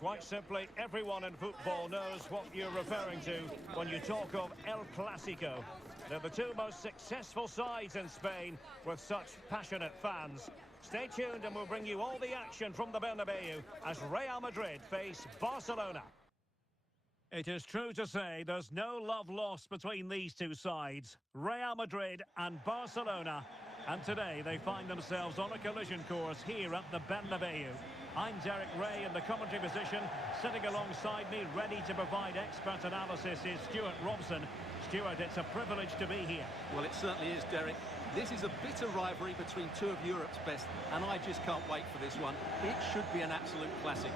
Quite simply, everyone in football knows what you're referring to when you talk of El Clásico. They're the two most successful sides in Spain with such passionate fans. Stay tuned and we'll bring you all the action from the Bernabeu as Real Madrid face Barcelona. It is true to say there's no love lost between these two sides, Real Madrid and Barcelona. And today they find themselves on a collision course here at the Bernabeu. I'm Derek Ray in the commentary position. Sitting alongside me, ready to provide expert analysis, is Stuart Robson. Stuart, it's a privilege to be here. Well, it certainly is, Derek. This is a bitter rivalry between two of Europe's best, and I just can't wait for this one. It should be an absolute classic.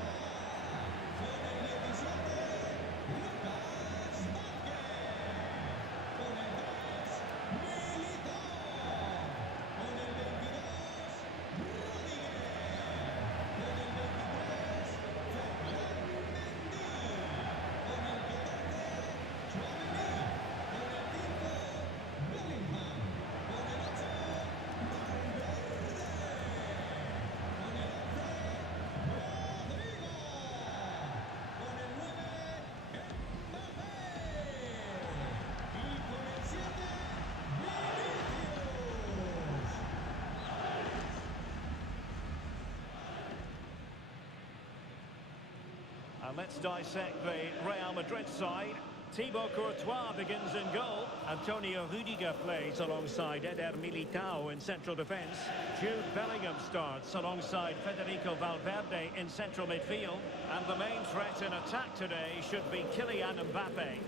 And let's dissect the Real Madrid side. Thibaut Courtois begins in goal. Antonio Rudiger plays alongside Eder Militao in central defence. Jude Bellingham starts alongside Federico Valverde in central midfield. And the main threat in attack today should be Kylian Mbappé.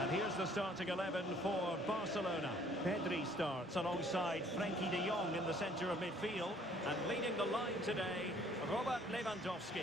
And here's the starting 11 for Barcelona. Pedri starts alongside Frenkie de Jong in the centre of midfield. And leading the line today, Robert Lewandowski.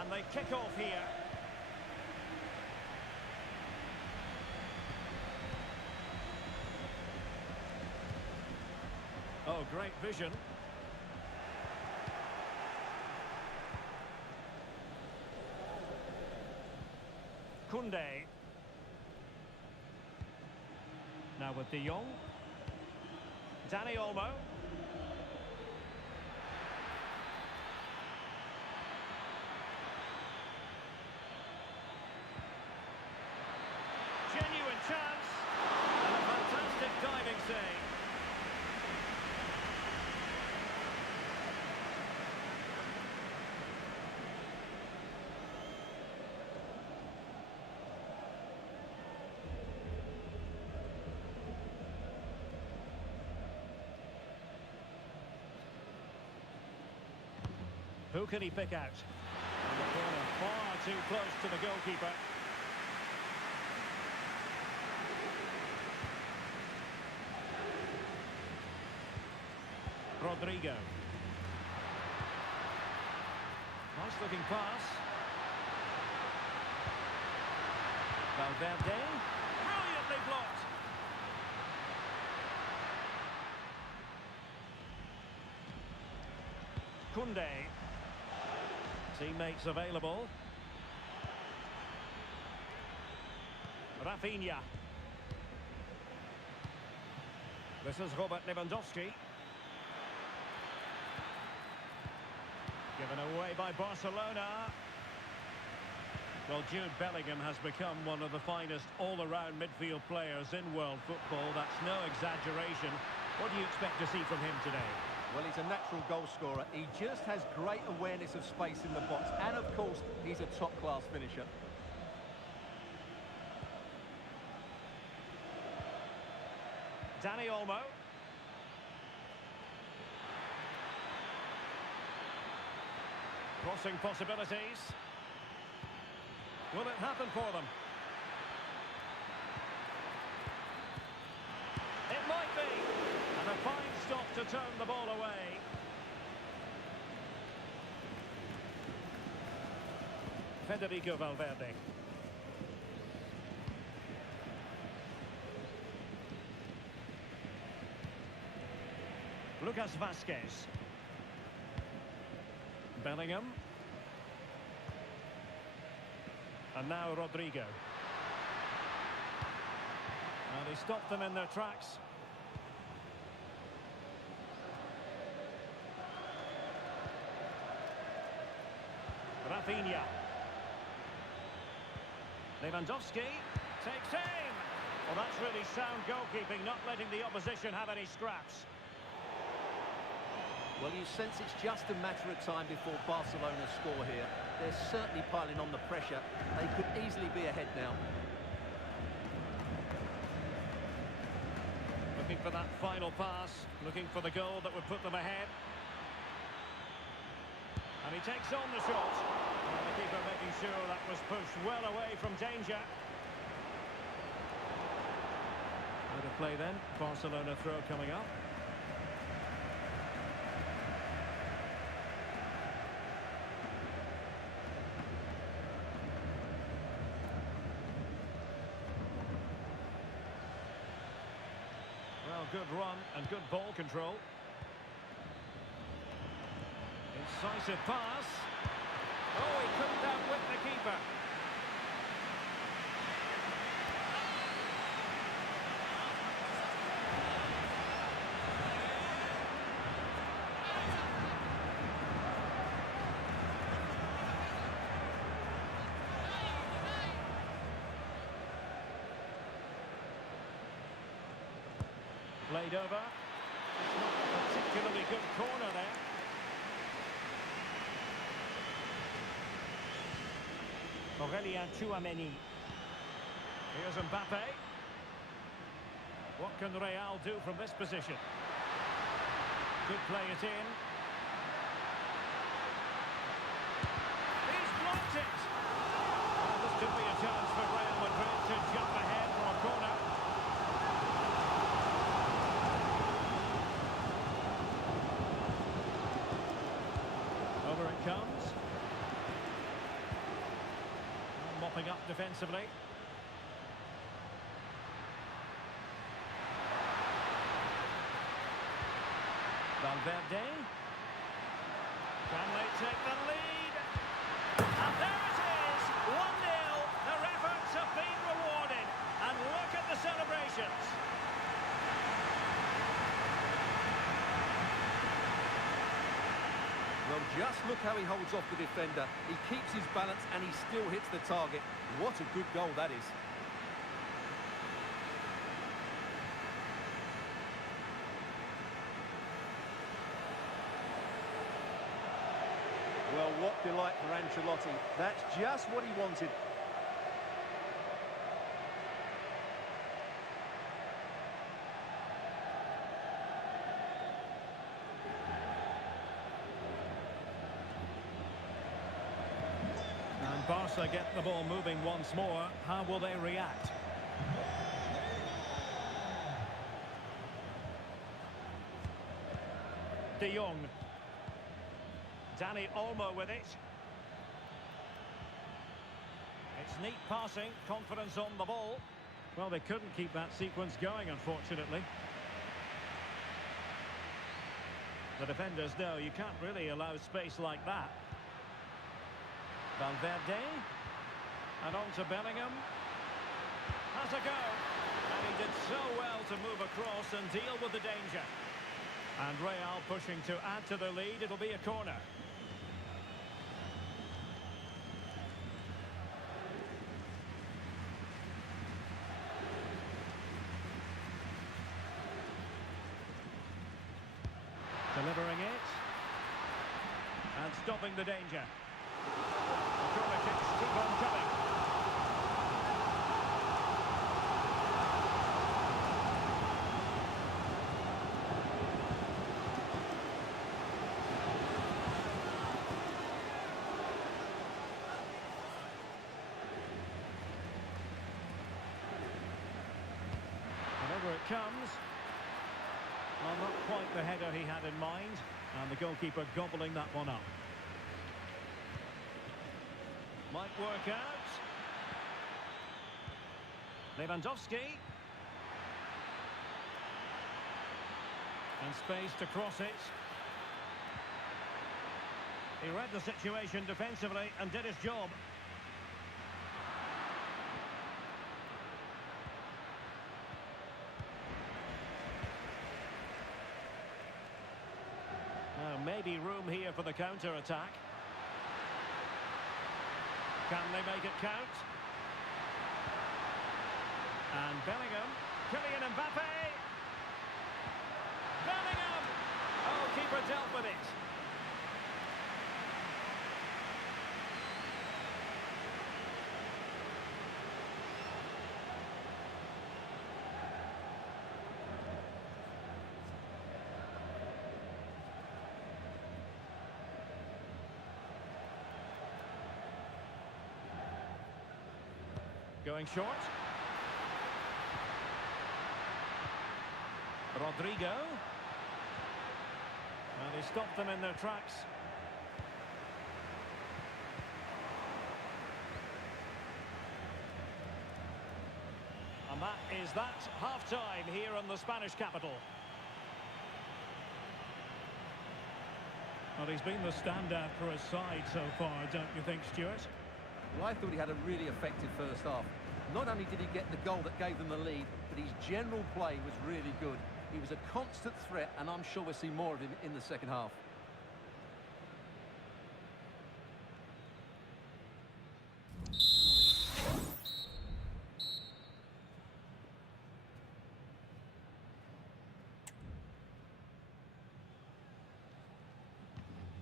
And they kick off here. Oh, great vision. Koundé. Now with De Jong. Dani Olmo. Genuine chance, and a fantastic diving save. Who can he pick out? And the corner far too close to the goalkeeper. Rodrigo. Nice looking pass. Valverde. Brilliantly blocked. Koundé. Teammates available. Rafinha. This is Robert Lewandowski. Given away by Barcelona. Well, Jude Bellingham has become one of the finest all-around midfield players in world football. That's no exaggeration. What do you expect to see from him today? Well, he's a natural goal scorer. He just has great awareness of space in the box. And, of course, he's a top-class finisher. Dani Olmo. Crossing possibilities. Will it happen for them? It might be. And a fine stop to turn the ball away. Federico Valverde. Lucas Vazquez. Bellingham. And now Rodrigo. And he stopped them in their tracks. Rafinha. Lewandowski takes aim. Well, that's really sound goalkeeping, not letting the opposition have any scraps. Well, you sense it's just a matter of time before Barcelona score here. They're certainly piling on the pressure. They could easily be ahead now. Looking for that final pass, looking for the goal that would put them ahead. And he takes on the shot. And the keeper making sure that was pushed well away from danger. Out of play then. Barcelona throw coming up. Well, good run and good ball control. Incisive pass. Oh, he couldn't outwit the keeper. Played over. It's not a particularly good corner there. Aurélien Tchouameni. Here's Mbappé. What can Real do from this position? Could play it in. He's blocked it! Well, this could be a chance for Real Madrid to jump ahead from a corner. Over it comes. Mopping up defensively. Valverde. Can they take the lead? And there it is! 1-0. Their efforts have been rewarded. And look at the celebrations. Well, just look how he holds off the defender. He keeps his balance and he still hits the target. What a good goal that is. Well, what delight for Ancelotti. That's just what he wanted. And Barca get the ball moving once more. How will they react? De Jong. Dani Olmo with it. It's neat passing, confidence on the ball. Well, they couldn't keep that sequence going, unfortunately. The defenders know you can't really allow space like that. Valverde. And on to Bellingham. Has a go. And he did so well to move across and deal with the danger. And Real pushing to add to the lead. It'll be a corner. Delivering it. And stopping the danger. The corner kicks keep on coming. And over it comes. Well, not quite the header he had in mind, and the goalkeeper gobbling that one up. Might work out. Lewandowski. And space to cross it. He read the situation defensively and did his job. Now maybe room here for the counter-attack. Can they make it count? And Bellingham. Kylian Mbappé. Bellingham! Oh, keeper dealt with it. Going short. Rodrigo. And he stopped them in their tracks. And that is that. Half-time here in the Spanish capital. Well, he's been the standout for his side so far, don't you think, Stuart? Well, I thought he had a really effective first half. Not only did he get the goal that gave them the lead, but his general play was really good. He was a constant threat, and I'm sure we'll see more of him in the second half.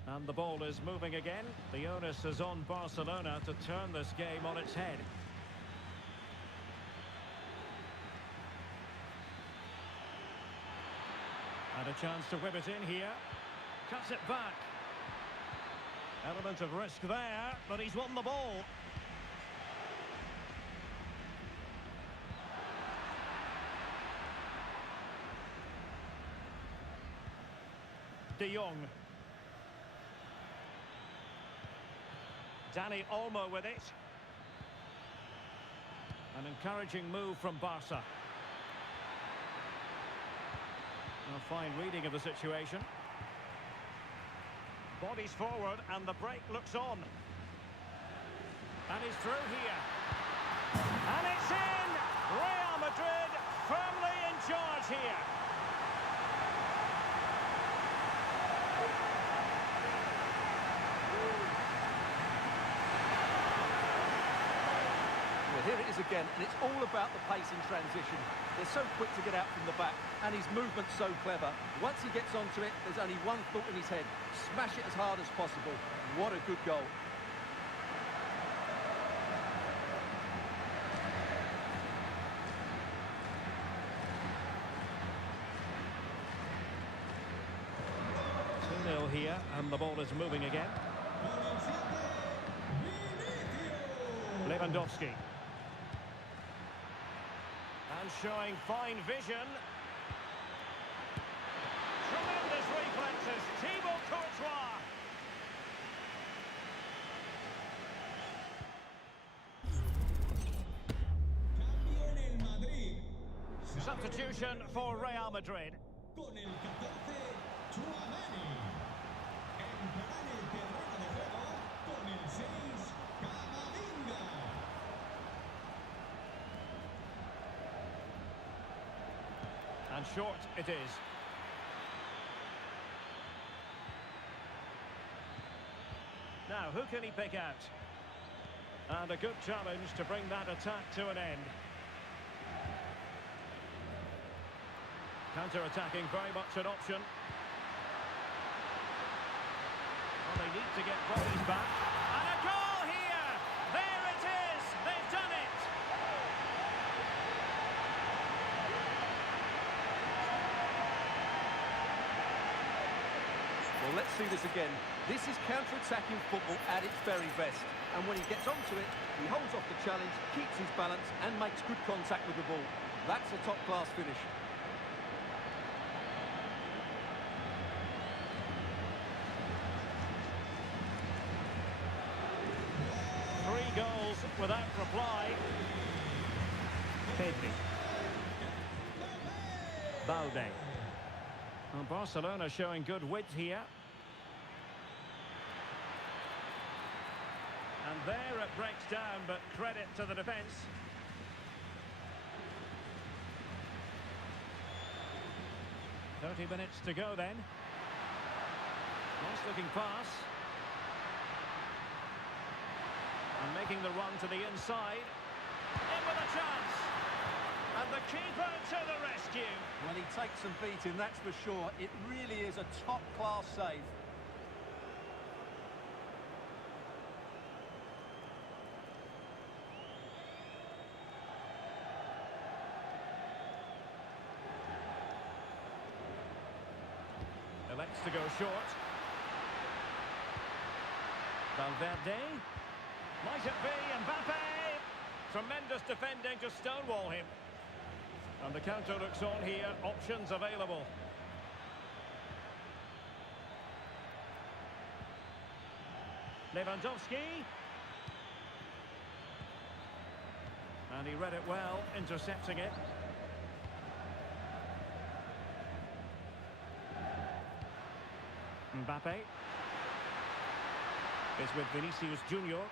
And the ball is moving again. The onus is on Barcelona to turn this game on its head. And a chance to whip it in here. Cuts it back. Element of risk there, but he's won the ball. De Jong. Dani Olmo with it. An encouraging move from Barça. A fine reading of the situation. Bodies forward and the break looks on. And he's through here. And it's in! Real Madrid firmly in charge here. Here it is again, and it's all about the pace in transition. They're so quick to get out from the back, and his movement's so clever. Once he gets onto it, there's only one thought in his head. Smash it as hard as possible. What a good goal. Here, and the ball is moving again. Lewandowski. And showing fine vision. Tremendous reflexes. Thibaut Courtois. Substitution for Real Madrid. Con el 14, Tchouaméni. Entrará en el terreno de juego con el 6, Camavinga. And short it is. Now, who can he pick out? And a good challenge to bring that attack to an end. Counter-attacking, very much an option. Well, they need to get bodies back. And a goal here! There it is! They've done it! Well, let's see this again. This is counter-attacking football at its very best. And when he gets onto it, he holds off the challenge, keeps his balance, and makes good contact with the ball. That's a top-class finish. without reply. Pedri. Balde. And Barcelona showing good width here. And there it breaks down, but credit to the defence. "30 minutes to go then. Nice looking pass. And making the run to the inside. In with a chance. And the keeper to the rescue. Well, he takes some beating, that's for sure. It really is a top-class save. Elects to go short. Valverde. Might it be Mbappé? Tremendous defending to stonewall him. And the counter looks on here. Options available. Lewandowski. And he read it well, intercepting it. Mbappé is with Vinicius Junior.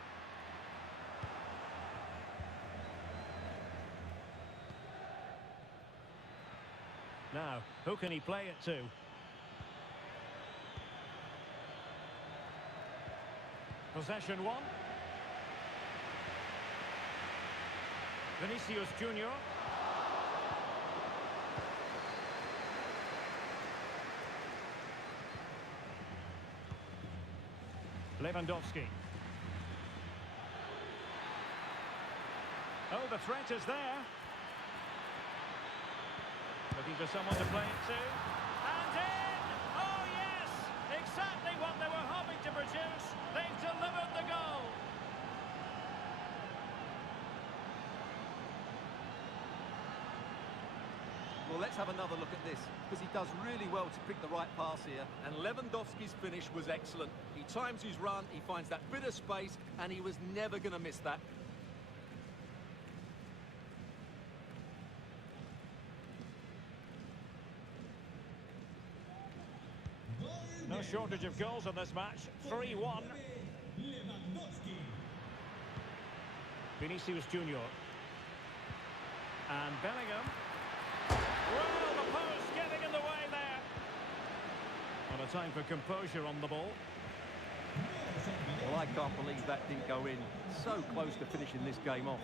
Now, who can he play it to? Possession one. Vinicius Junior. Lewandowski. Oh, the threat is there. Looking for someone to play it to. And in! Oh, yes! Exactly what they were hoping to produce. They've delivered the goal. Well, let's have another look at this, because he does really well to pick the right pass here. And Lewandowski's finish was excellent. He times his run, he finds that bit of space, and he was never going to miss that. No shortage of goals in this match. 3-1. Lewandowski. Vinicius Junior. And Bellingham. Well, the post getting in the way there. And a time for composure on the ball. Well, I can't believe that didn't go in. So close to finishing this game off.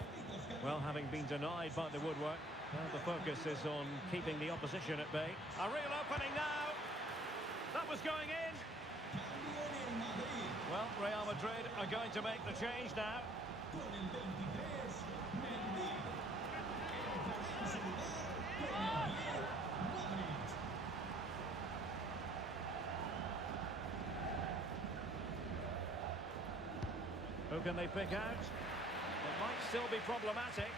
Well, having been denied by the woodwork, now the focus is on keeping the opposition at bay. A real opening now. That was going in. Well, Real Madrid are going to make the change now. Who can they pick out? It might still be problematic.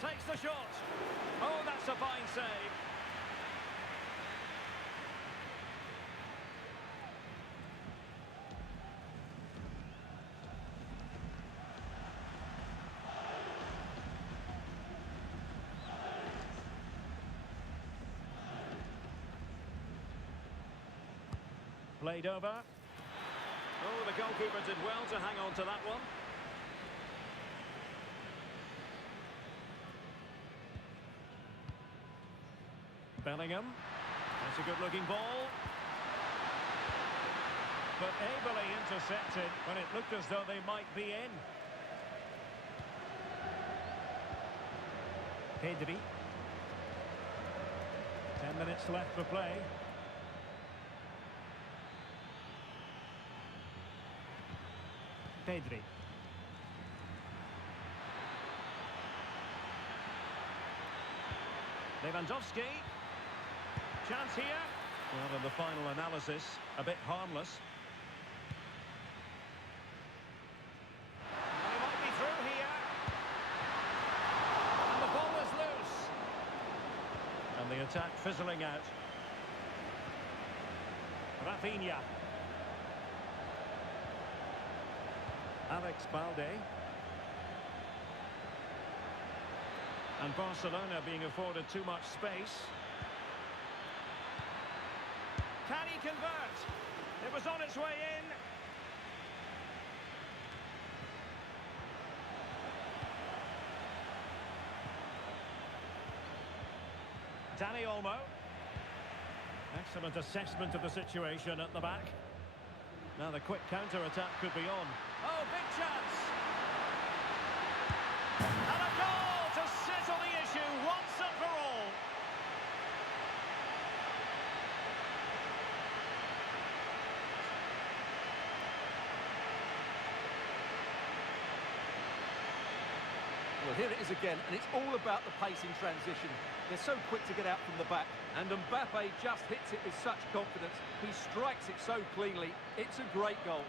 Takes the shot. Oh, that's a fine save. Played over. Oh, the goalkeeper did well to hang on to that one. Bellingham. That's a good-looking ball. But ably intercepted when it looked as though they might be in. Pedri. 10 minutes left for play. Pedri. Lewandowski. Chance here. Well, in the final analysis, a bit harmless. And he might be through here. And the ball is loose. And the attack fizzling out. Rafinha. Alex Balde. And Barcelona being afforded too much space. Can he convert? It was on its way in. Dani Olmo. Excellent assessment of the situation at the back. Now the quick counter-attack could be on. Oh, big chance! And a goal to settle the issue once and for all. Well, here it is again, and it's all about the pace in transition. They're so quick to get out from the back, and Mbappé just hits it with such confidence. He strikes it so cleanly. It's a great goal.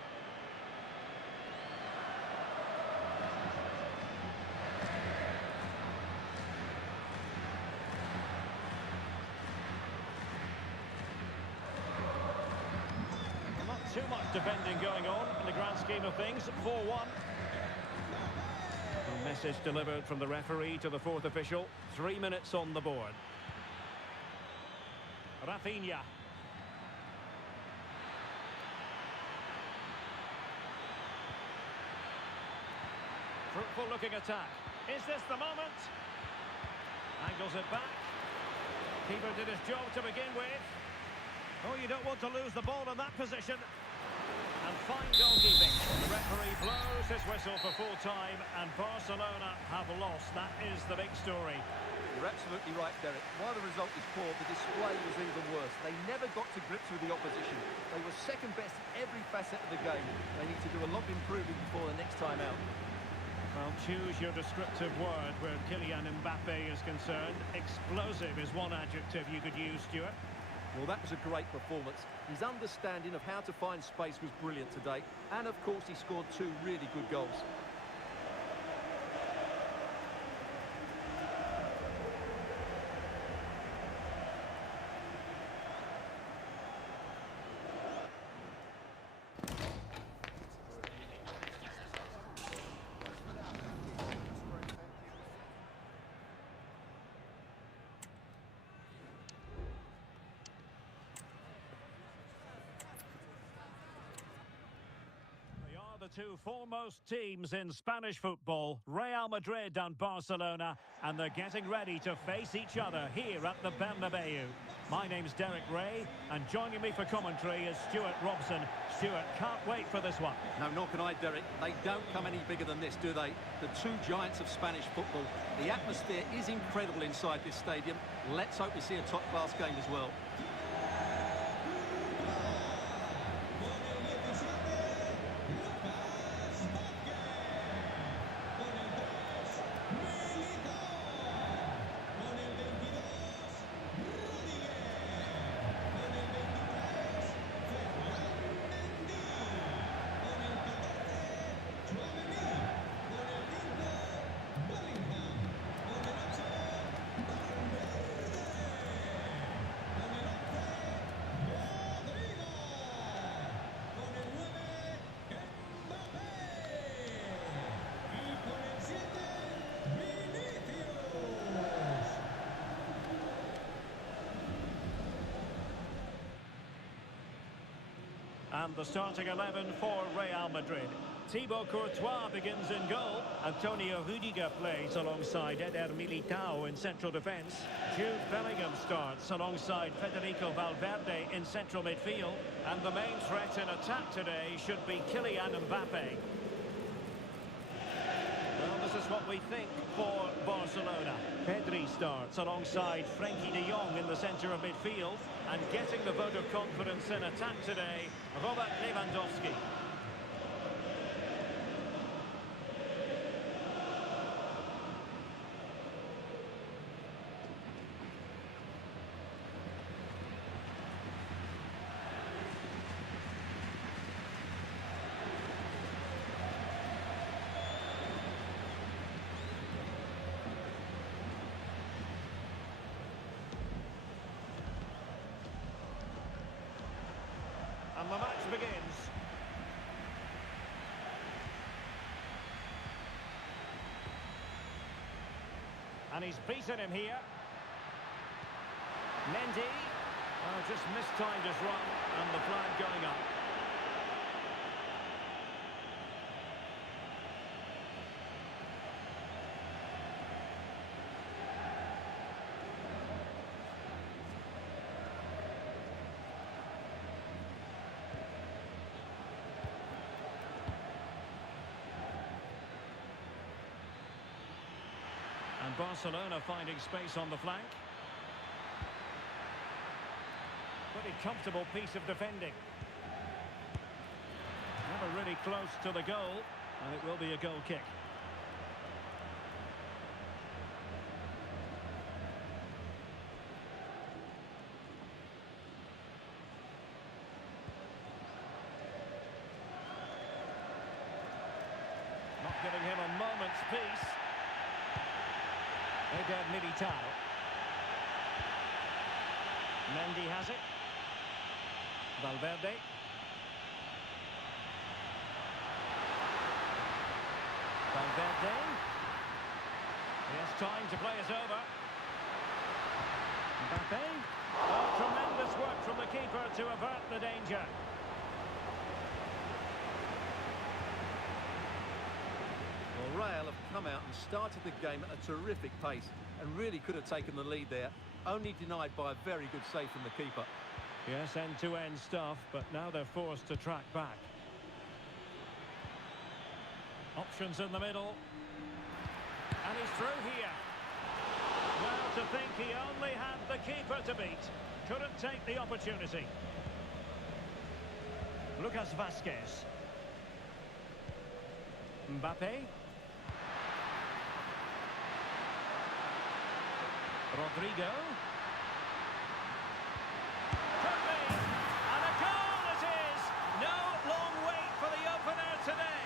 Not too much defending going on in the grand scheme of things. 4-1. Message delivered from the referee to the fourth official. 3 minutes on the board. Rafinha. Fruitful looking attack. Is this the moment? Angles it back. Keeper did his job to begin with. Oh, you don't want to lose the ball in that position. And fine goalkeeping. The referee blows his whistle for full time, and Barcelona have lost. That is the big story. You're absolutely right, Derek. While the result was poor, the display was even worse. They never got to grips with the opposition. They were second best in every facet of the game. They need to do a lot of improving before the next time out. Well, choose your descriptive word where Kylian Mbappé is concerned. Explosive is one adjective you could use, Stuart. Well, that was a great performance. His understanding of how to find space was brilliant today. And, of course, he scored 2 really good goals. The two foremost teams in Spanish football, Real Madrid and Barcelona, and they're getting ready to face each other here at the Bernabeu. My name's Derek Ray, and joining me for commentary is Stuart Robson. Stuart, can't wait for this one. No, nor can I, Derek. They don't come any bigger than this, do they? The two giants of Spanish football. The atmosphere is incredible inside this stadium. Let's hope we see a top-class game as well. And the starting 11 for Real Madrid. Thibaut Courtois begins in goal. Antonio Rudiger plays alongside Eder Militao in central defence. Jude Bellingham starts alongside Federico Valverde in central midfield. And the main threat in attack today should be Kylian Mbappé. Well, this is what we think for Barcelona. Pedri starts alongside Frenkie de Jong in the centre of midfield. And getting the vote of confidence in attack today, Robert Lewandowski. And the match begins. And he's beaten him here. Mendy. Oh, just mistimed his run, and the flag going up. And Barcelona finding space on the flank. Pretty comfortable piece of defending. Never really close to the goal, and it will be a goal kick. Not giving him a moment's peace. Militao. Mendy has it. Valverde. Valverde. He has time to play us over. Mbappé. Oh, tremendous work from the keeper to avert the danger. Well, Real have come out and started the game at a terrific pace and really could have taken the lead there, only denied by a very good save from the keeper. Yes, end-to-end stuff, but now they're forced to track back. Options in the middle. And he's through here. Well, to think he only had the keeper to beat. Couldn't take the opportunity. Lucas Vázquez. Mbappé. Rodrigo. Could be. And a goal it is. No long wait for the opener today.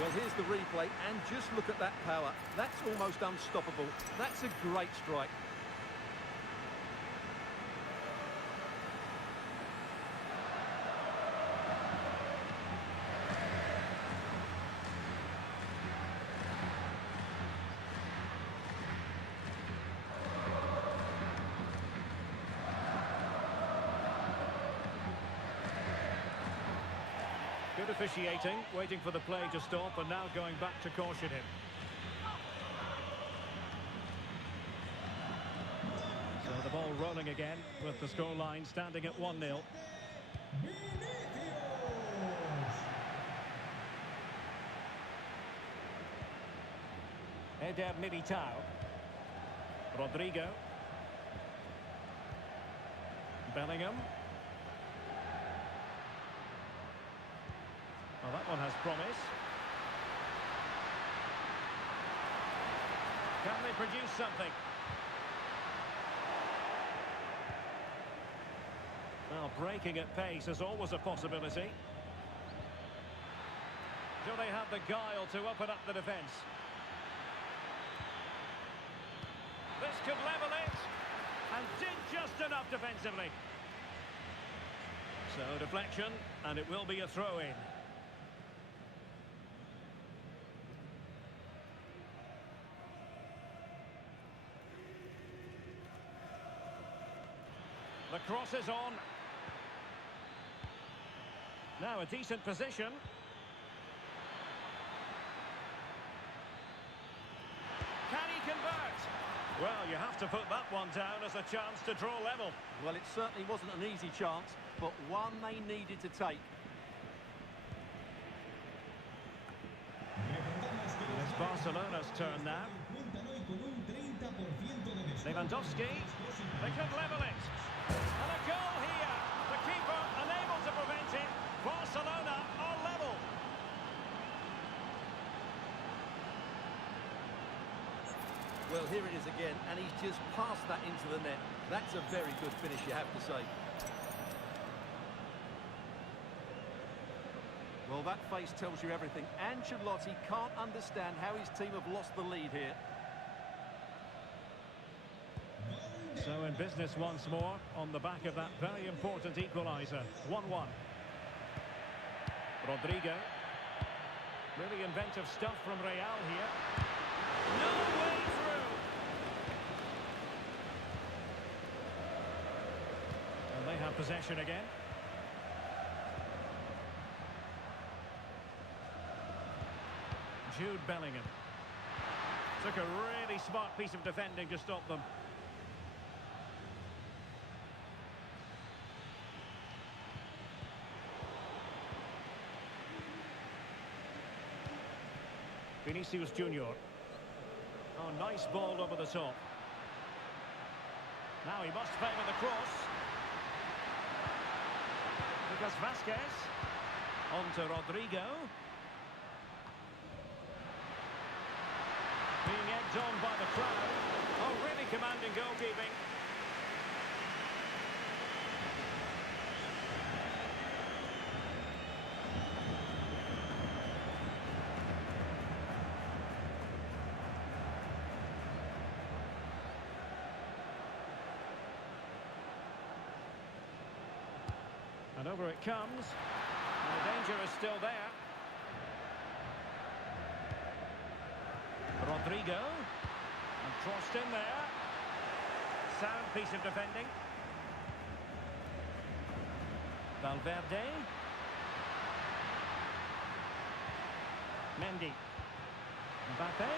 Well, here's the replay, and just look at that power. That's almost unstoppable. That's a great strike. Good officiating, waiting for the play to stop and now going back to caution him. So the ball rolling again with the scoreline standing at 1-0. Militao. Rodrigo. Bellingham. Well, that one has promise. Can they produce something? Well, breaking at pace is always a possibility. Do they have the guile to open up the defence? This could level it. And did just enough defensively. So deflection, and it will be a throw-in. The cross is on. Now a decent position. Can he convert? Well, you have to put that one down as a chance to draw level. Well, it certainly wasn't an easy chance, but one they needed to take. It's Barcelona's turn now. Lewandowski. They could level it. And a goal here. The keeper unable to prevent it. Barcelona are level. Well, here it is again, and he's just passed that into the net. That's a very good finish, you have to say. Well, that face tells you everything. Ancelotti can't understand how his team have lost the lead here. So in business once more on the back of that very important equaliser. 1-1. Rodrigo. Really inventive stuff from Real here. No way through. And they have possession again. Jude Bellingham. Took a really smart piece of defending to stop them. Vinicius Junior. Oh, nice ball over the top. Now he must favour the cross. Lucas Vazquez. On to Rodrigo. Being egged on by the crowd. Oh, really commanding goalkeeping. And over it comes. And the danger is still there. Rodrigo. And crossed in there. Sound piece of defending. Valverde. Mendy. Mbappé.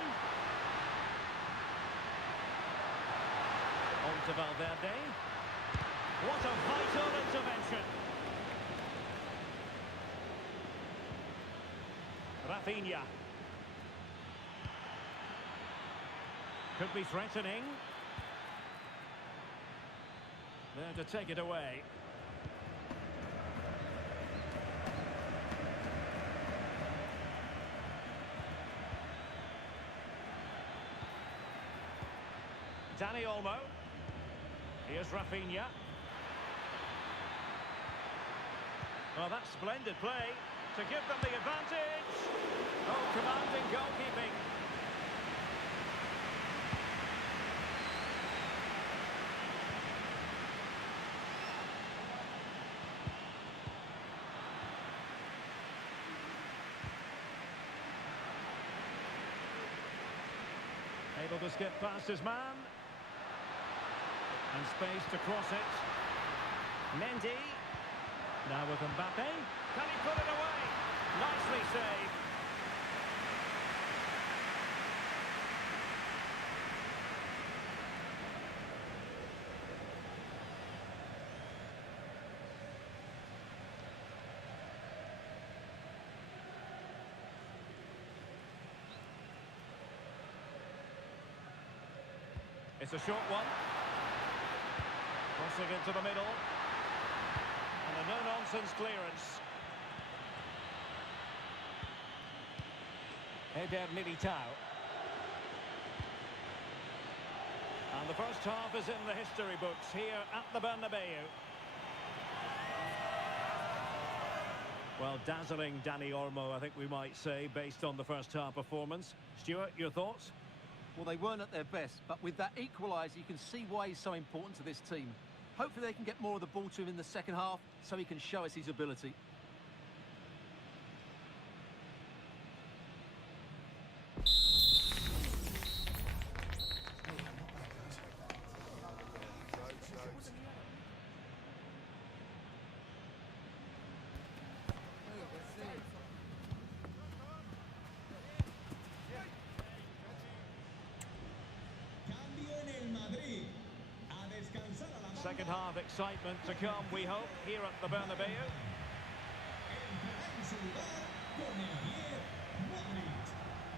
On to Valverde. What a vital intervention. Rafinha. Could be threatening. There to take it away. Dani Olmo. Here's Rafinha. Well, that's splendid play to give them the advantage. Oh, commanding goalkeeping. Able to skip past his man. And space to cross it. Mendy. Now with Mbappé. Can he put it away? Nicely saved. It's a short one. Crossing into the middle. And a no-nonsense clearance. Eder Militao. And the first half is in the history books here at the Bernabeu. Well, dazzling Dani Olmo, I think we might say, based on the first half performance. Stuart, your thoughts? Well, they weren't at their best, but with that equaliser, you can see why he's so important to this team. Hopefully they can get more of the ball to him in the second half so he can show us his ability. Second half excitement to come, we hope, here at the Bernabeu.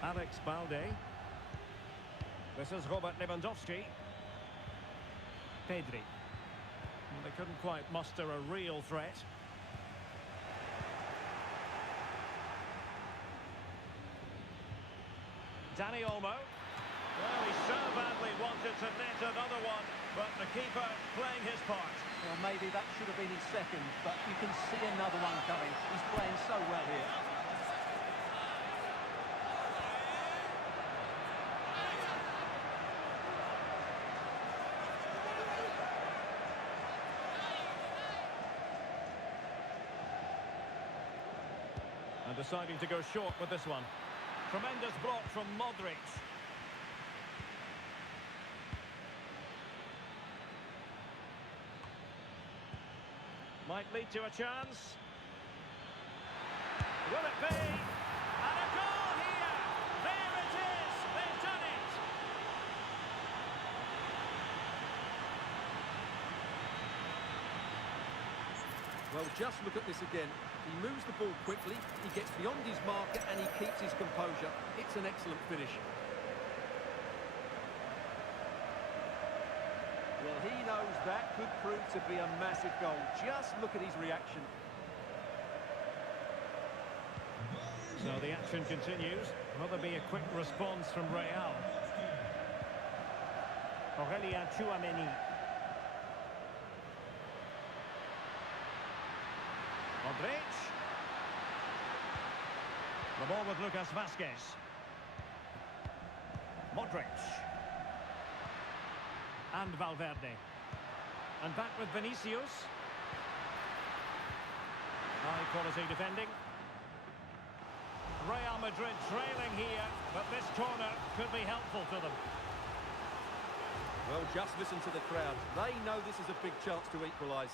Alex Balde. This is Robert Lewandowski. Pedri. Well, they couldn't quite muster a real threat. Dani Olmo. Well, he so badly wanted to net another one, but the keeper playing his part. Well, maybe that should have been his second, but you can see another one coming. He's playing so well here. deciding to go short with this one. Tremendous block from Modric. Might lead to a chance. Will it be? And a goal here! There it is! They've done it! Well, just look at this again. He moves the ball quickly, he gets beyond his marker and he keeps his composure. It's an excellent finish. Well, he knows that could prove to be a massive goal. Just look at his reaction. So the action continues. Will there be a quick response from Real? Aurelien Tchouameni. Modric. The ball with Lucas Vázquez. Modric. And Valverde. And back with Vinicius. High quality defending. Real Madrid trailing here, but this corner could be helpful to them. Well, just listen to the crowd. They know this is a big chance to equalise.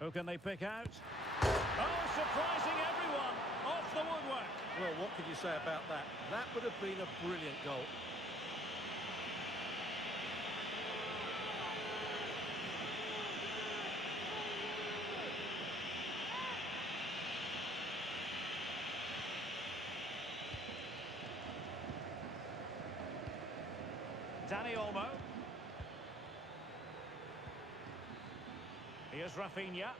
Who can they pick out? Oh, surprising everyone! Off the woodwork. Well, what could you say about that? That would have been a brilliant goal. Dani Olmo. Here's Rafinha.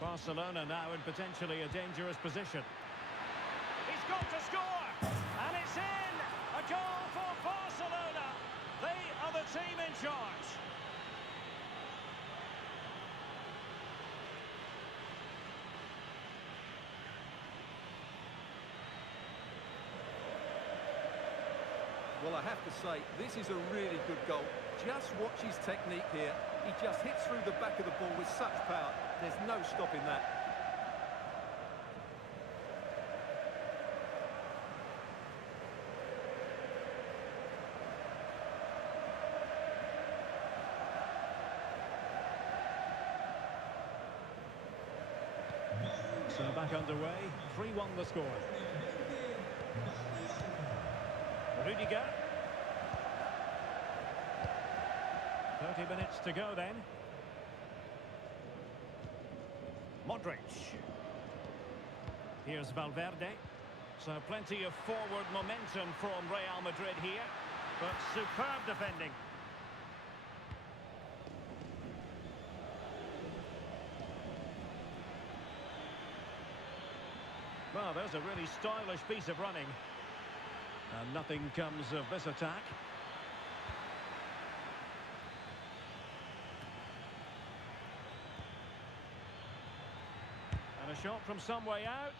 Barcelona now in potentially a dangerous position. He's got to score! And it's in! A goal for Barcelona! They are the team in charge. Well, I have to say, this is a really good goal. Just watch his technique here. He just hits through the back of the ball with such power. There's no stopping that. So back underway, 3-1 the score. Rudiger. 30 minutes to go then. Modric. Here's Valverde. So plenty of forward momentum from Real Madrid here, but superb defending. Well, there's a really stylish piece of running. And nothing comes of this attack. And a shot from some way out.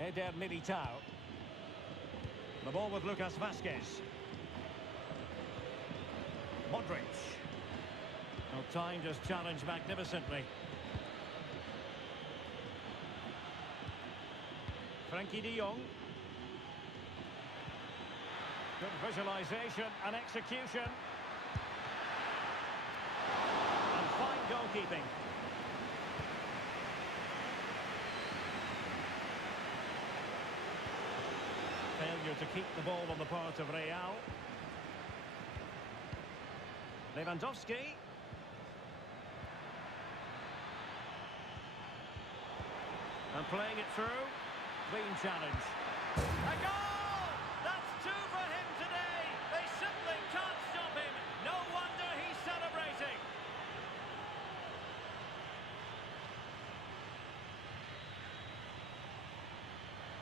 Eder Militao. The ball with Lucas Vázquez. Modric. Well, time just challenged magnificently. Frankie de Jong. Good visualization and execution. And fine goalkeeping. Failure to keep the ball on the part of Real. Lewandowski. And playing it through. Clean challenge. A goal! That's two for him today. They simply can't stop him. No wonder he's celebrating.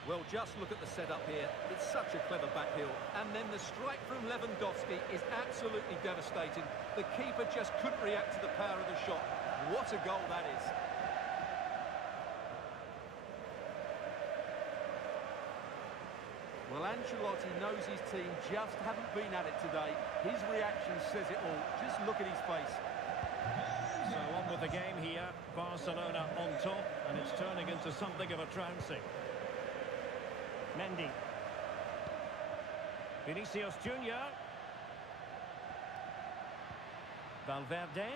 Well, just look at the setup here. It's such a clever back heel. And then the strike from Lewandowski is absolutely devastating. The keeper just couldn't react to the power of the shot. What a goal that is. Well, Ancelotti knows his team just haven't been at it today. His reaction says it all. Just look at his face. So on with the game here. Barcelona on top, and it's turning into something of a trouncing. Mendy. Vinicius Junior. Valverde.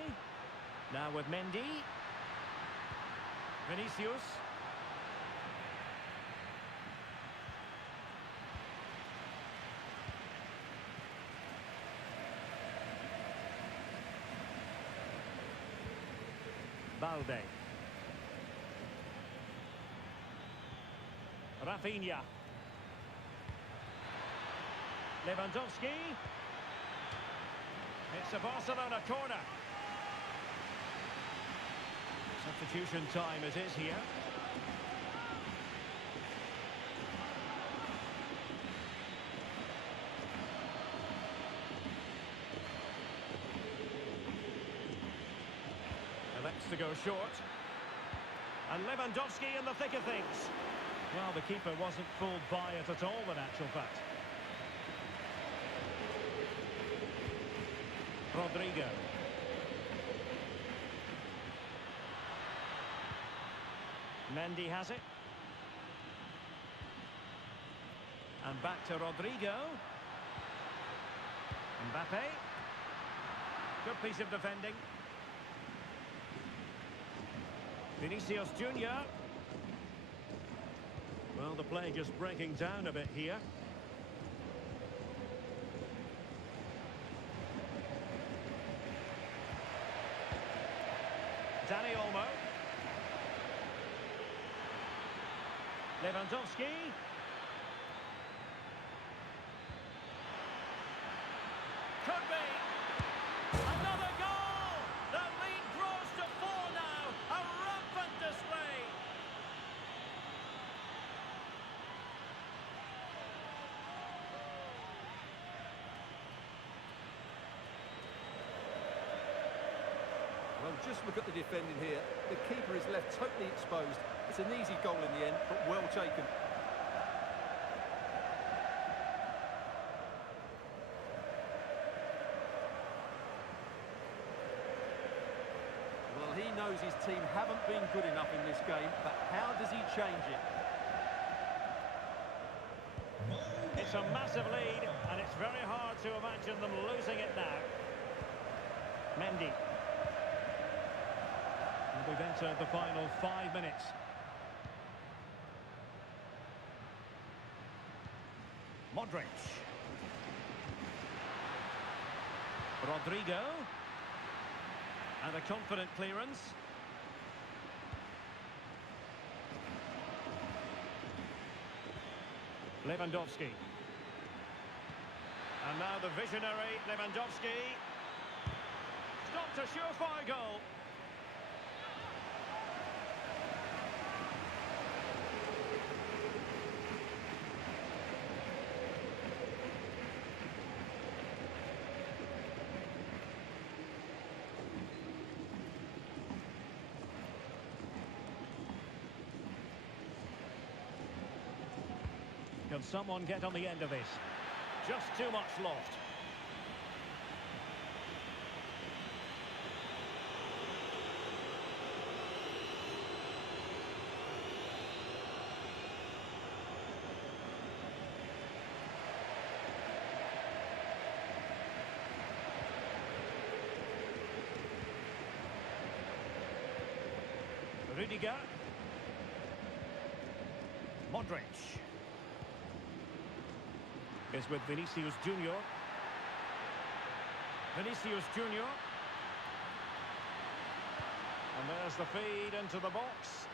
Now with Mendy. Vinicius. Balde. Rafinha. Lewandowski. It's a Barcelona corner. Substitution time it is here. Elects to go short. And Lewandowski in the thick of things. Well, the keeper wasn't fooled by it at all, in actual fact. Rodrigo. Mendy has it. And back to Rodrigo. Mbappé. Good piece of defending. Vinicius Junior. Well, the play just breaking down a bit here. Dani Olmo. Lewandowski. Could be. Another goal! The lead grows to 4 now. A rampant display. Well, just look at the defending here. The keeper is left totally exposed. It's an easy goal in the end, but well taken. Well, he knows his team haven't been good enough in this game, but how does he change it? It's a massive lead, and it's very hard to imagine them losing it now. Mendy. And we've entered the final 5 minutes. Modric. Rodrigo. And a confident clearance. Lewandowski. And now the visionary Lewandowski. Stopped a surefire goal. Can someone get on the end of this? Just too much loft. Rudiger. Modric. Is with Vinicius Junior. Vinicius Junior. And there's the feed into the box.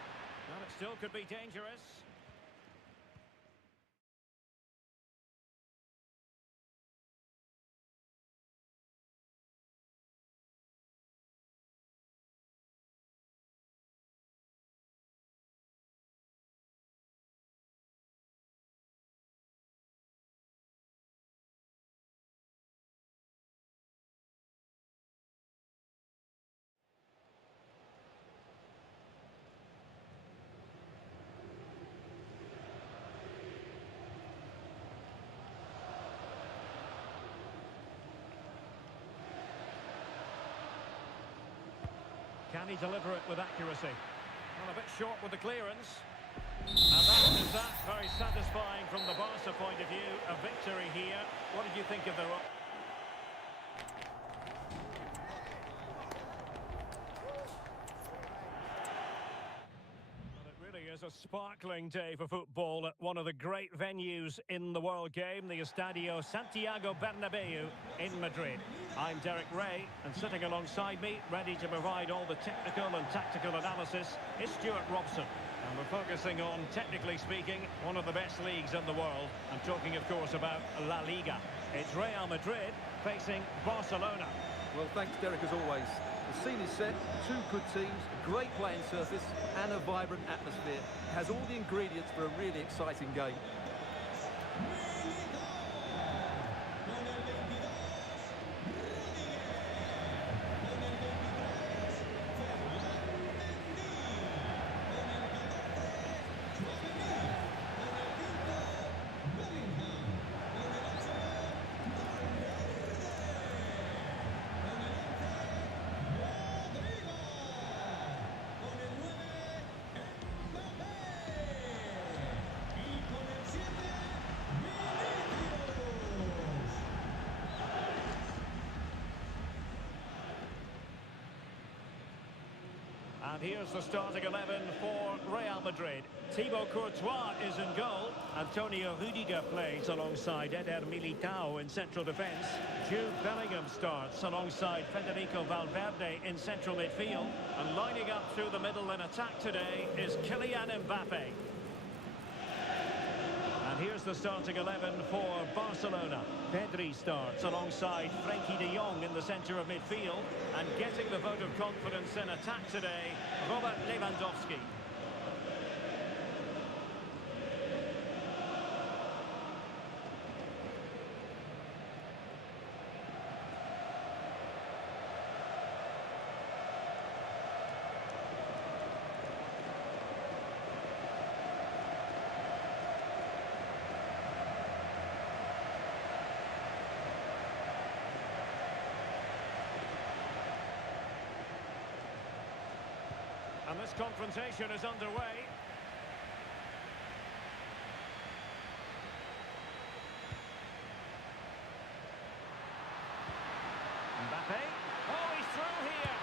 And it still could be dangerous. Can he deliver it with accuracy? Well, a bit short with the clearance. And that very satisfying from the Barca point of view. A victory here. What did you think of the... Is a sparkling day for football at one of the great venues in the world game, the Estadio Santiago Bernabeu in Madrid. I'm Derek Ray, and sitting alongside me, ready to provide all the technical and tactical analysis, is Stuart Robson. And we're focusing on, technically speaking, one of the best leagues in the world. I'm talking, of course, about La Liga. It's Real Madrid facing Barcelona. Well, thanks, Derek, as always. The scene is set, two good teams, a great playing surface and a vibrant atmosphere. It has all the ingredients for a really exciting game. And here's the starting 11 for Real Madrid. Thibaut Courtois is in goal. Antonio Rudiger plays alongside Eder Militao in central defence. Jude Bellingham starts alongside Federico Valverde in central midfield. And lining up through the middle in attack today is Kylian Mbappé. And here's the starting 11 for Barcelona. Pedri starts alongside Frenkie de Jong in the centre of midfield. And getting the vote of confidence in attack today, Robert Lewandowski. And this confrontation is underway. Mbappé. Oh, he's through here.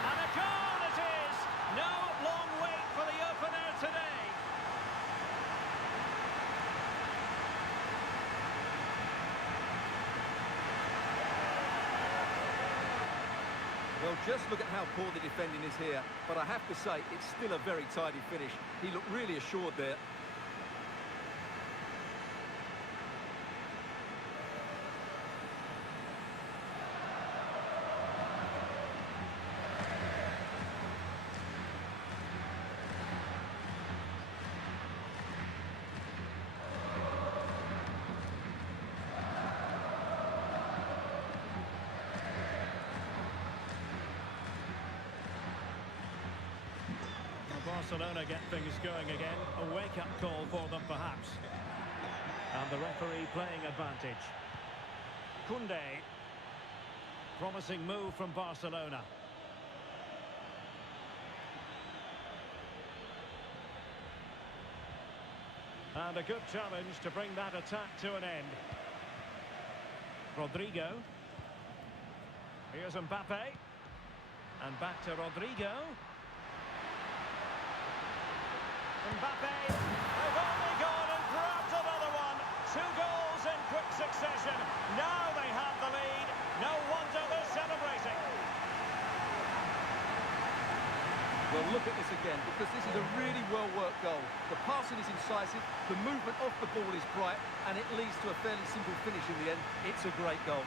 And a goal it is. No long wait for the opener today. Well, just look at how poor the defending is here. But I have to say, it's still a very tidy finish. He looked really assured there. Barcelona get things going again. A wake-up call for them, perhaps. And the referee playing advantage. Koundé. Promising move from Barcelona. And a good challenge to bring that attack to an end. Rodrigo. Here's Mbappé. And back to Rodrigo. Mbappé, they've only gone and grabbed another one. 2 goals in quick succession. Now they have the lead. No wonder they're celebrating. Well, look at this again, because this is a really well-worked goal. The passing is incisive, the movement off the ball is bright, and it leads to a fairly simple finish in the end. It's a great goal.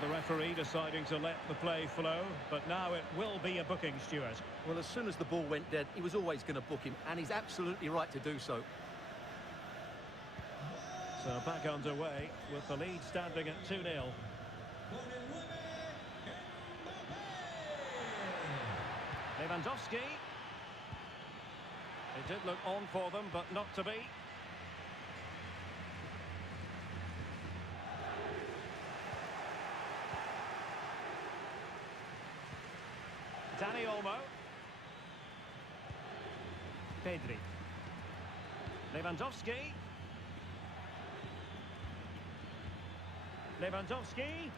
The referee deciding to let the play flow, but now it will be a booking, Stuart. Well, as soon as the ball went dead, he was always going to book him, and he's absolutely right to do so. So back underway with the lead standing at 2-0. Lewandowski. It did look on for them, but not to be. Dani Olmo. Pedri. Lewandowski. Lewandowski.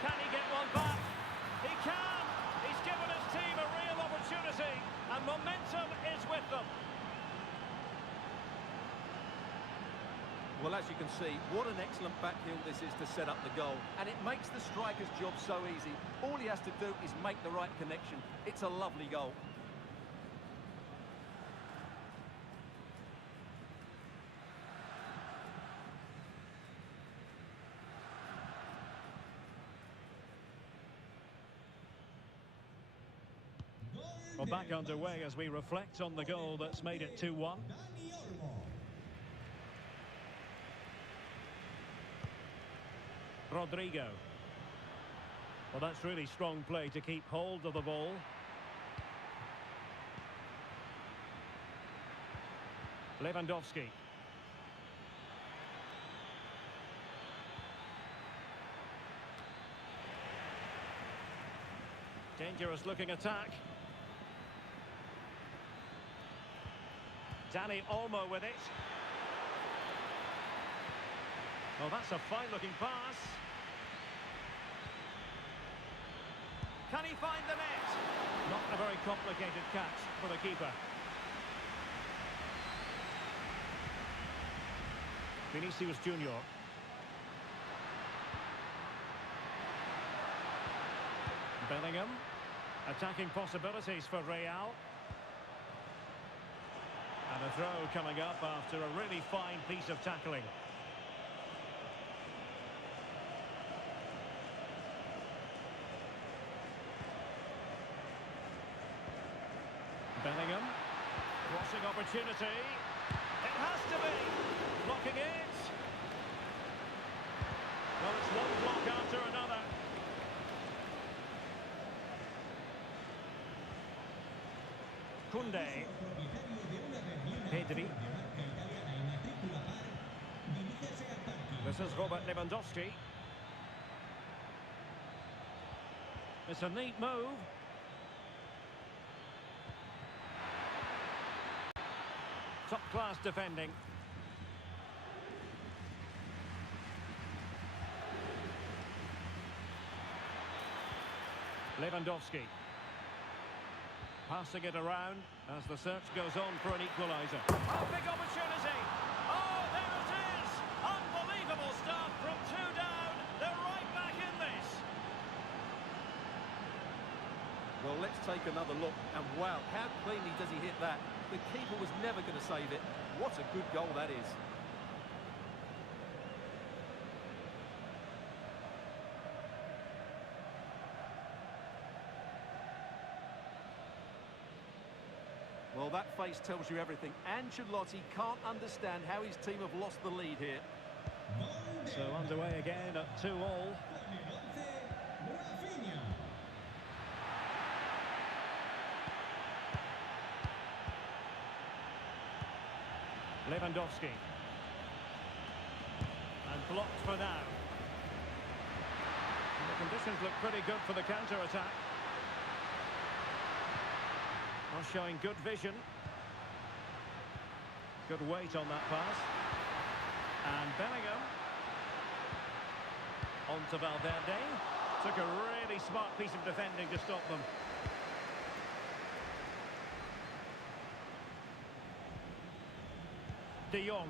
Can he get one back? He can! He's given his team a real opportunity, and momentum is with them. Well, as you can see, what an excellent backheel this is to set up the goal. And it makes the striker's job so easy. All he has to do is make the right connection. It's a lovely goal. Well, back underway as we reflect on the goal that's made it 2-1. Dani Olmo. Rodrigo. Well, that's really strong play to keep hold of the ball. Lewandowski. Dangerous looking attack. Dani Olmo with it. Well, that's a fine-looking pass. Can he find the net? Not a very complicated catch for the keeper. Vinicius Junior. Bellingham. Attacking possibilities for Real. And a throw coming up after a really fine piece of tackling. Bellingham. Crossing opportunity. It has to be. Blocking it. Well, it's one block after another. Koundé. Pedri. This is Robert Lewandowski. It's a neat move. Top-class defending. Lewandowski. Passing it around as the search goes on for an equaliser. Oh, big opportunity! Oh, there it is! Unbelievable stuff from two down. They're right back in this. Well, let's take another look. And wow, how cleanly does he hit that? The keeper was never going to save it. What a good goal that is. Well, that face tells you everything. Ancelotti can't understand how his team have lost the lead here. So underway again at 2-2. Lewandowski. And blocked for now. And the conditions look pretty good for the counter-attack. Well, showing good vision. Good weight on that pass. And Bellingham. On to Valverde. Took a really smart piece of defending to stop them. De Jong.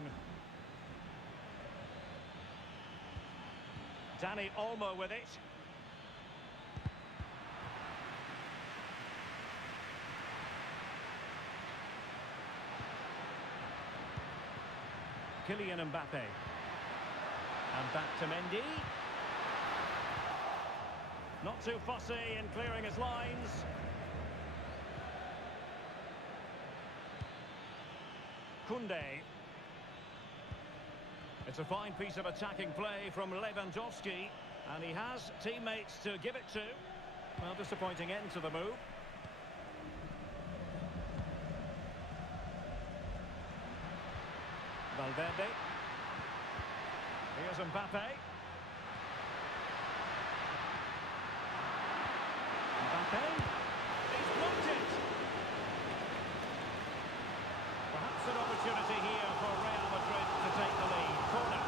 Dani Olmo with it. Kylian Mbappé. And back to Mendy. Not too fussy in clearing his lines. Koundé. It's a fine piece of attacking play from Lewandowski, and he has teammates to give it to. Well, disappointing end to the move. Valverde. Here's Mbappé. Mbappé. He's blocked it. Perhaps an opportunity here for Real Madrid to take the lead. Corner.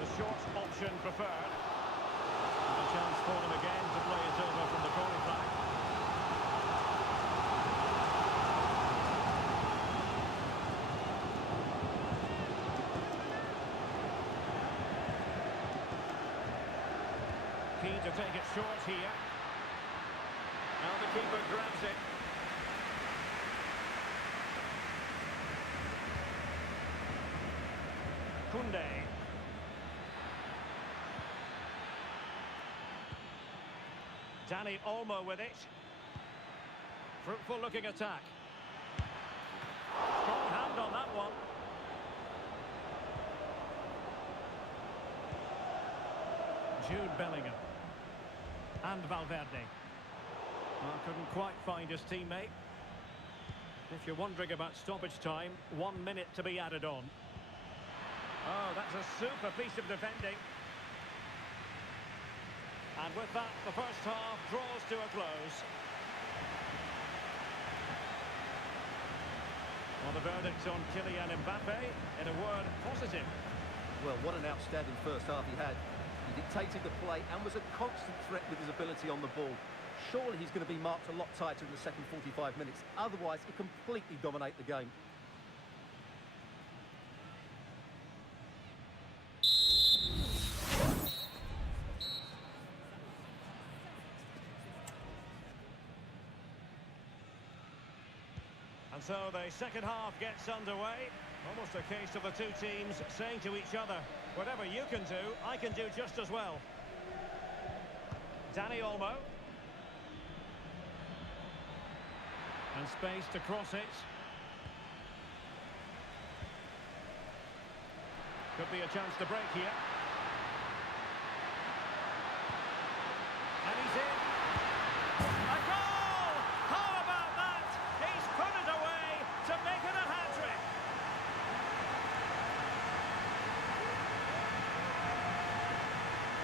The short option preferred. And a chance for them again to play it over from the corner flag. Keen to take it short here. Now the keeper grabs it. Koundé. Dani Olmo with it. Fruitful looking attack. Strong hand on that one. Jude Bellingham. And Valverde. Well, couldn't quite find his teammate. If you're wondering about stoppage time, 1 minute to be added on. Oh, that's a super piece of defending. And with that, the first half draws to a close. Well, the verdict on Kylian Mbappé, in a word, positive. Well, what an outstanding first half he had. He dictated the play and was a constant threat with his ability on the ball. Surely he's going to be marked a lot tighter in the second 45 minutes. Otherwise, he completely dominate the game. And so the second half gets underway. Almost a case of the two teams saying to each other, whatever you can do, I can do just as well. Dani Olmo. And space to cross it. Could be a chance to break here. And he's in. A goal! How about that? He's put it away to make it a hat-trick.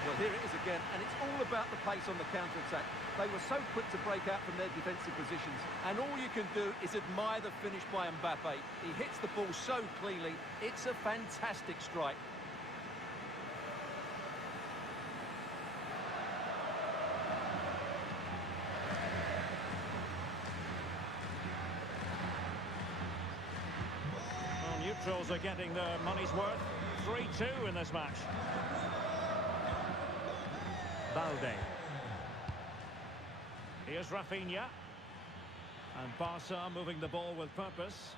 Well, here it is again, and it's all about the pace on the counter-attack. They were so quick to break out from their defensive positions, and all you can do is admire the finish by Mbappé. He hits the ball so cleanly, it's a fantastic strike. Well, neutrals are getting their money's worth. 3-2 in this match. Balde. Here's Rafinha. And Barça moving the ball with purpose.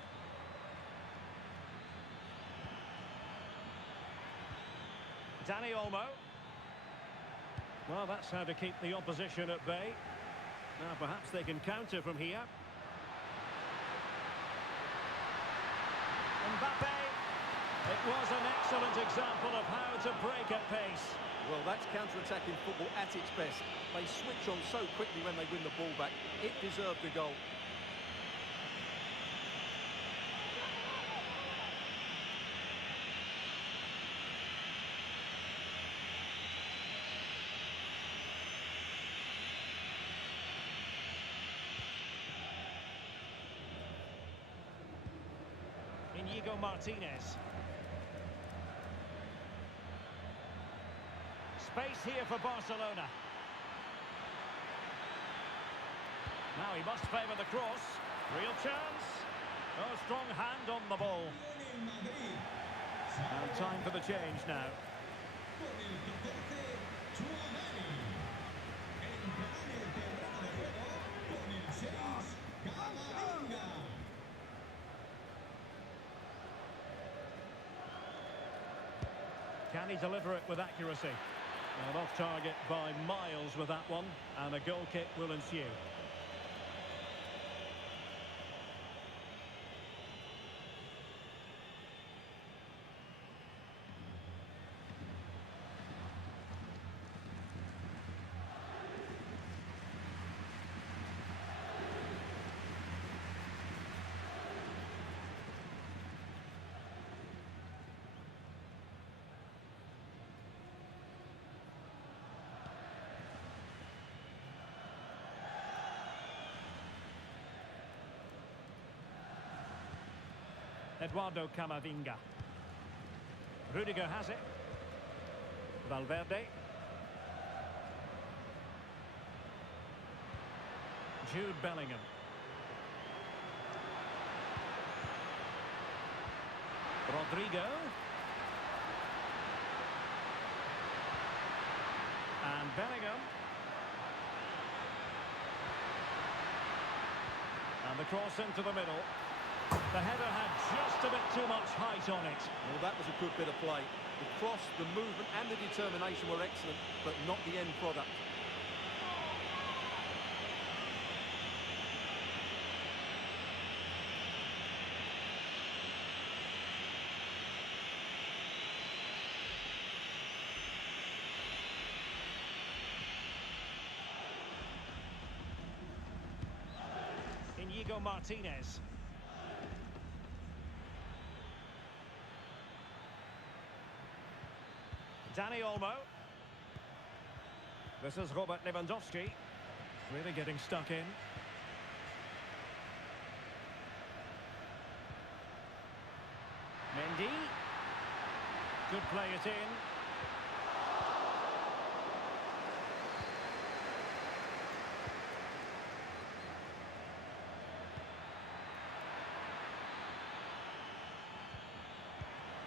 Dani Olmo. Well, that's how to keep the opposition at bay. Now, perhaps they can counter from here. Mbappé. It was an excellent example of how to break at pace. Well, that's counter-attacking football at its best. They switch on so quickly when they win the ball back. It deserved a goal. Inigo Martinez. Space here for Barcelona. Now he must favour the cross. Real chance. Oh, strong hand on the ball. And time for the change now. Can he deliver it with accuracy? Well, off target by miles with that one, and a goal kick will ensue. Eduardo Camavinga. Rudiger has it. Valverde. Jude Bellingham. Rodrigo. And Bellingham. And the cross into the middle. The header had just a bit too much height on it. Well, that was a good bit of play. The cross, the movement and the determination were excellent, but not the end product. Inigo Martinez. Dani Olmo. This is Robert Lewandowski. Really getting stuck in. Mendy. Good play it in.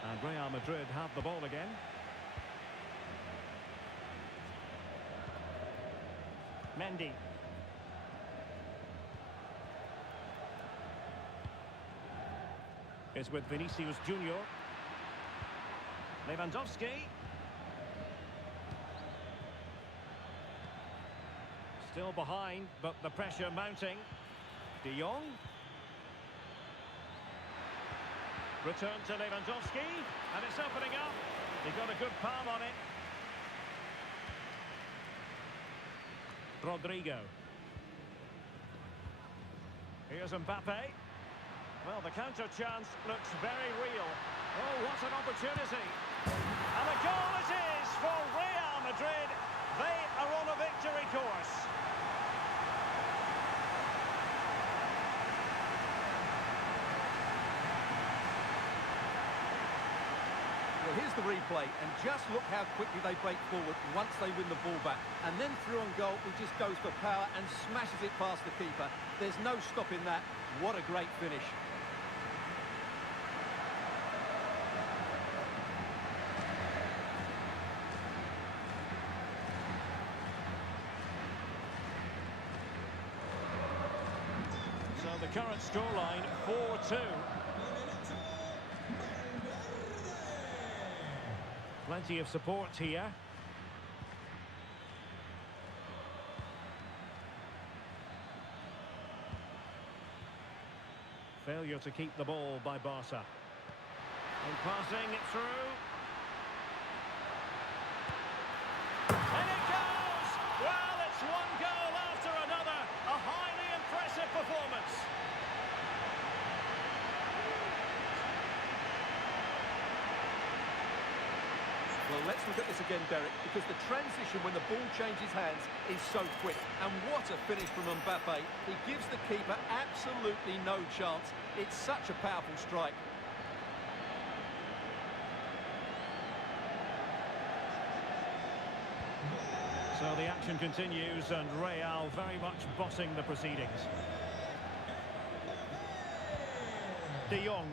And Real Madrid have the ball again. Mendy. Is with Vinicius Junior. Lewandowski. Still behind, but the pressure mounting. De Jong. Return to Lewandowski, and it's opening up. He got a good palm on it. Rodrigo. Here's Mbappé. Well, the counter chance looks very real. Oh, what an opportunity. And a goal it is for Real Madrid. They are on a victory course. Well, here's the replay, and just look how quickly they break forward once they win the ball back. And then through on goal, he just goes for power and smashes it past the keeper. There's no stopping that. What a great finish. So the current scoreline, 4-2. Plenty of support here. Failure to keep the ball by Barça. And passing it through. And it goes! Well, it's one goal after another. A highly impressive performance. Well, let's look at this again, Derek, because the transition when the ball changes hands is so quick. And what a finish from Mbappé. He gives the keeper absolutely no chance. It's such a powerful strike. So the action continues, and Real very much bossing the proceedings. De Jong.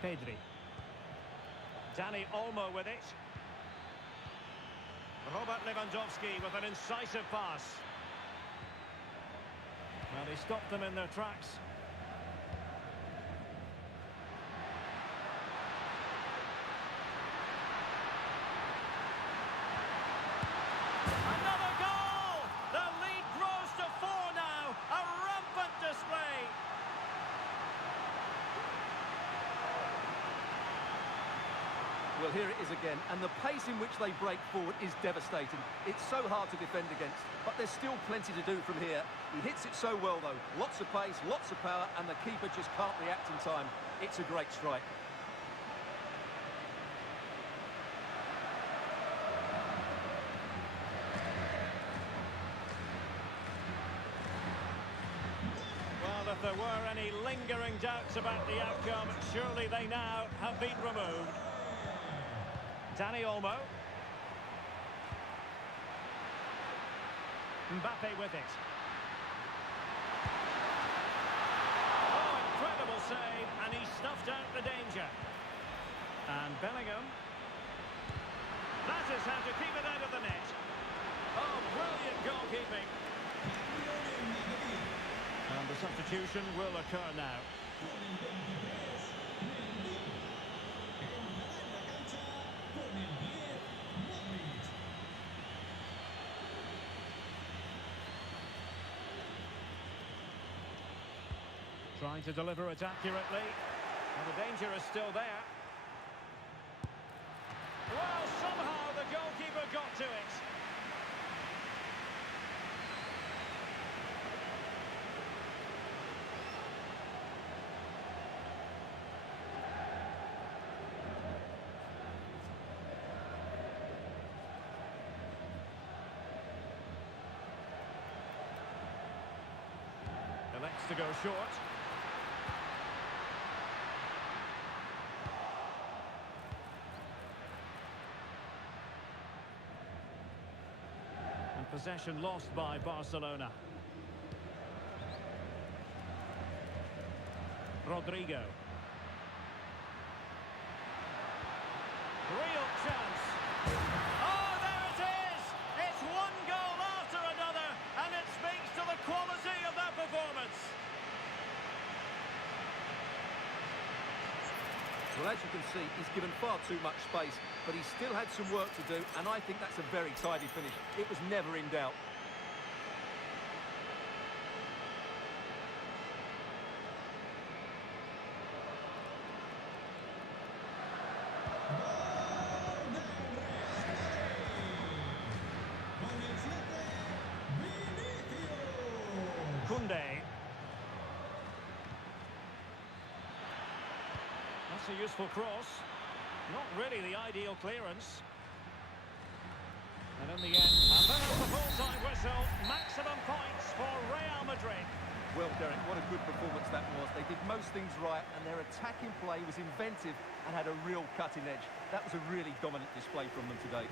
Pedri. Dani Olmo with it. Robert Lewandowski with an incisive pass. Well, he stopped them in their tracks. Another goal! The lead grows to 4 now. A rampant display. Well, here it is again, and the pace in which they break forward is devastating. It's so hard to defend against, but there's still plenty to do from here. He hits it so well, though. Lots of pace, lots of power, and the keeper just can't react in time. It's a great strike. Well, if there were any lingering doubts about the outcome, surely they now have been removed. Dani Olmo. Mbappé with it. Oh, incredible save, and he snuffed out the danger. And Bellingham. That is how to keep it out of the net. Oh, brilliant goalkeeping. And the substitution will occur now. Trying to deliver it accurately. And the danger is still there. Well, somehow the goalkeeper got to it. Elects to go short. And possession lost by Barcelona. Rodrigo. Real chance. Oh, there it is! It's one goal after another, and it speaks to the quality of that performance. Well, as you can see, he's given far too much space, but he still had some work to do, and I think that's a very tidy finish. It was never in doubt. Koundé. That's a useful cross. Not really the ideal clearance. And in the end, and there's the full-time whistle. Maximum points for Real Madrid. Well, Derek, what a good performance that was. They did most things right, and their attacking play was inventive and had a real cutting edge. That was a really dominant display from them today.